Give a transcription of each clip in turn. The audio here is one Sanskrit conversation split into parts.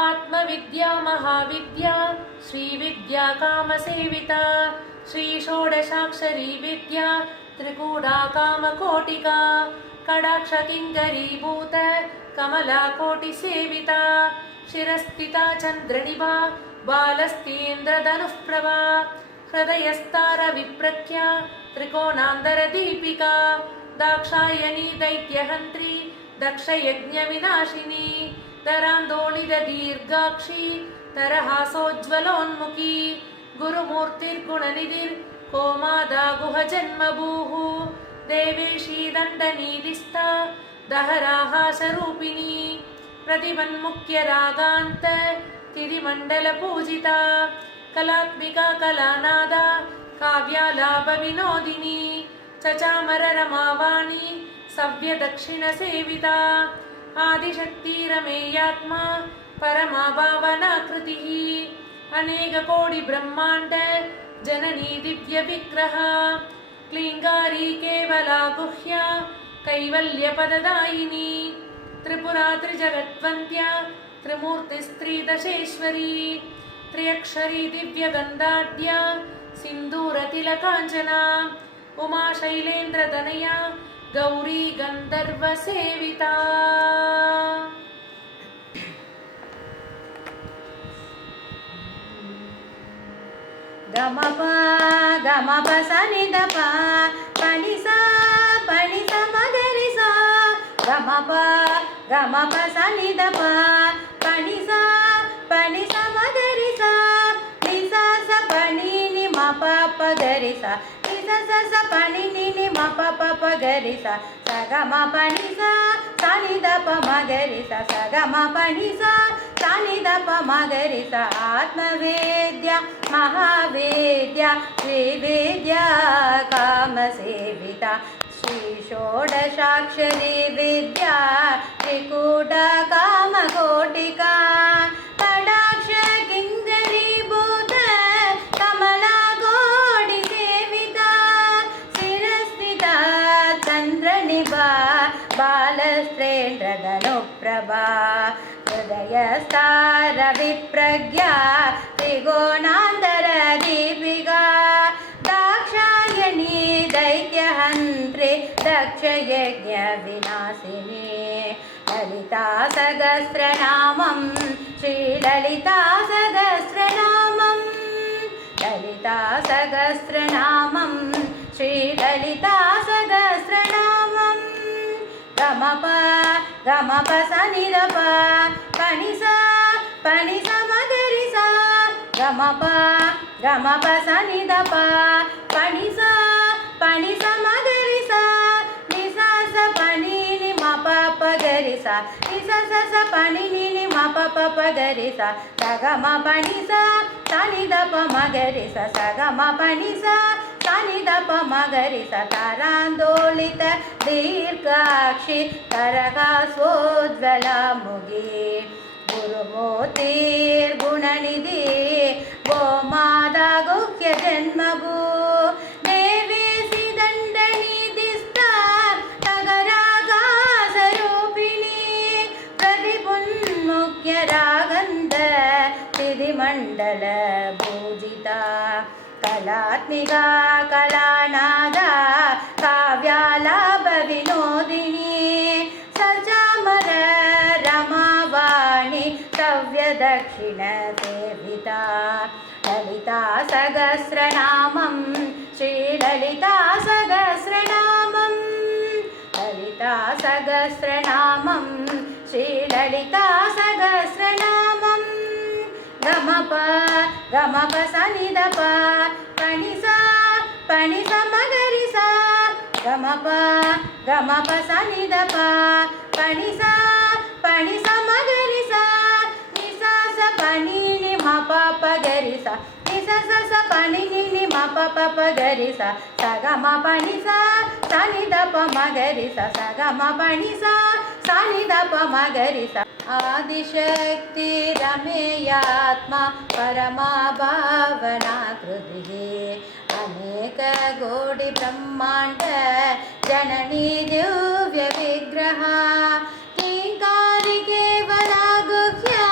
आत्मविद्या महाविद्या श्रीविद्या कामसेविता श्रीषोडशाक्षरी विद्या त्रिकूटा कामकोटिका कडाक्षकिङ्करीभूत कमलाकोटिसेविता शिरस्थिता चन्द्रनिभा बालस्तीन्द्रधनुःप्रभा हृदयस्तारविप्रख्या त्रिकोणान्तरदीपिका दाक्षायणी दैत्यहन्त्री दक्षयज्ञविनाशिनी दरान्दोलितदीर्घाक्षी तरहासोज्ज्वलोन्मुखी गुरुमूर्तिर्गुणनिधिर् कोमादा गुहजन्मभूः देवेशी दण्डनीधिस्था दहराहासरूपिणी प्रतिमन्मुख्यरागान्त तिरिमण्डलपूजिता कलात्मिका कलानादा काव्यालापविनोदिनी चचामररमावाणी सव्यदक्षिणसेविता आदिशक्तिरमेयात्मा परमा भावनाकृतिः अनेककोटिब्रह्माण्ड जननी दिव्यविग्रह क्लीङ्गारी केवला गुह्या कैवल्यपददायिनी त्रिपुरा त्रिजगद्वन्द्या त्रिमूर्तिस्त्रिदशेश्वरी त्र्यक्षरी दिव्यगन्धाढ्या सिन्दूरतिलकाञ्चना उमा शैलेन्द्रतनया गौरी गन्धर्वसेविता। गमपा गमप सनिदप पनिसा पनिसा मगरिसा गमपा गमप सनिदप पनिसा पनिसा मगरिसा निसा स पनिनि मप पगरिसा निसा स पनिनि मप पगरिसा सगम पनिसा सनिदप मगरिसा सगम पनिसा सनिदप मगरिसा आत्मवेद्या महावेद्या श्रीविद्या कामसेविता श्रीषोडशाक्षरी विद्या त्रिकूटा कामकोटिका कडाक्ष किङ्करीभूत कमलाकोटिसेविता शिरस्थिता चन्द्रनिभा बालस्त्रेन्द्रधनुप्रभा हृदयस्तारविप्रज्ञा त्रिकोणान्तरदीपिका दाक्षायणी दैत्यहन्त्री दक्षयज्ञविनाशिनी ललिता सहस्रनामं श्रीललिता सहस्रनामं ललिता सहस्रनामं श्रीललिता सहस्रनामं गमप गमप सनिदप पनिसा पनिसा मगरिसा गमप गमप सनिदप पनिसा पनिसा मगरिसा निसा स पनिनि मप पगरिसा निसा स पनिनि मप पगरिसा सगम पनिसा सनिदप मगरिसा सगम पनिसा सनिदप मगरिसा तरान्दोलित दीर्घाक्षि तरहासोज्ज्वलमुखी गुरुमूर्तिर्गुणनिधि गोमादा गुह्य जन्मभू देवेशी दण्डनीधिस्था तगरागासरूपिणी प्रतिपुन्मुख्यरागन्ध तिरिमण्डल पूजिता कलात्मिका कलानादा काव्यालापविनोदिनी सचामर रमावाणी सव्यदक्षिणसेविता ललिता सहस्रनामं श्रीललिता सहस्रनामं ललिता सहस्रनामं श्रीललिता सहस्रनामं गमप गमप सनिदप पनिसा पनिसा मगरिसा गमप गमप सनिदप पनिसा पनिसा मगरिसा निसा स पनिनि मप पगरिसा निसा स पनिनि मप पगरिसा सगम पनिसा सनिदप मगरिसा सगम पनिसा सनिदप मगरिसा आदिशक्ति रमेयात्मा परमा भावनाकृतिः अनेक कोटि ब्रह्मांड जननी दिव्य विग्रह किंकारी केवला गुह्या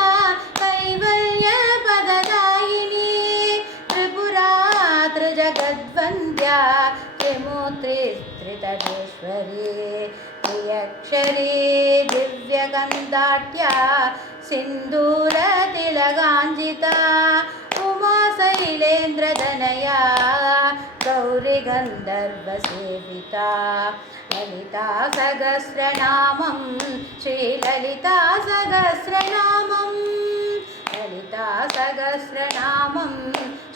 त्रितटेश्वरी त्रियक्षरी दिव्यगन्धाढ्या सिन्दूरतिलकाञ्जिता उमा शैलेन्द्रतनया गौरी गन्धर्वसेविता ललिता सहस्रनामं श्रीललिता सहस्रनामं ललिता सहस्रनामं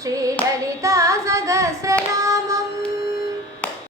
श्रीललिता सहस्रनामम्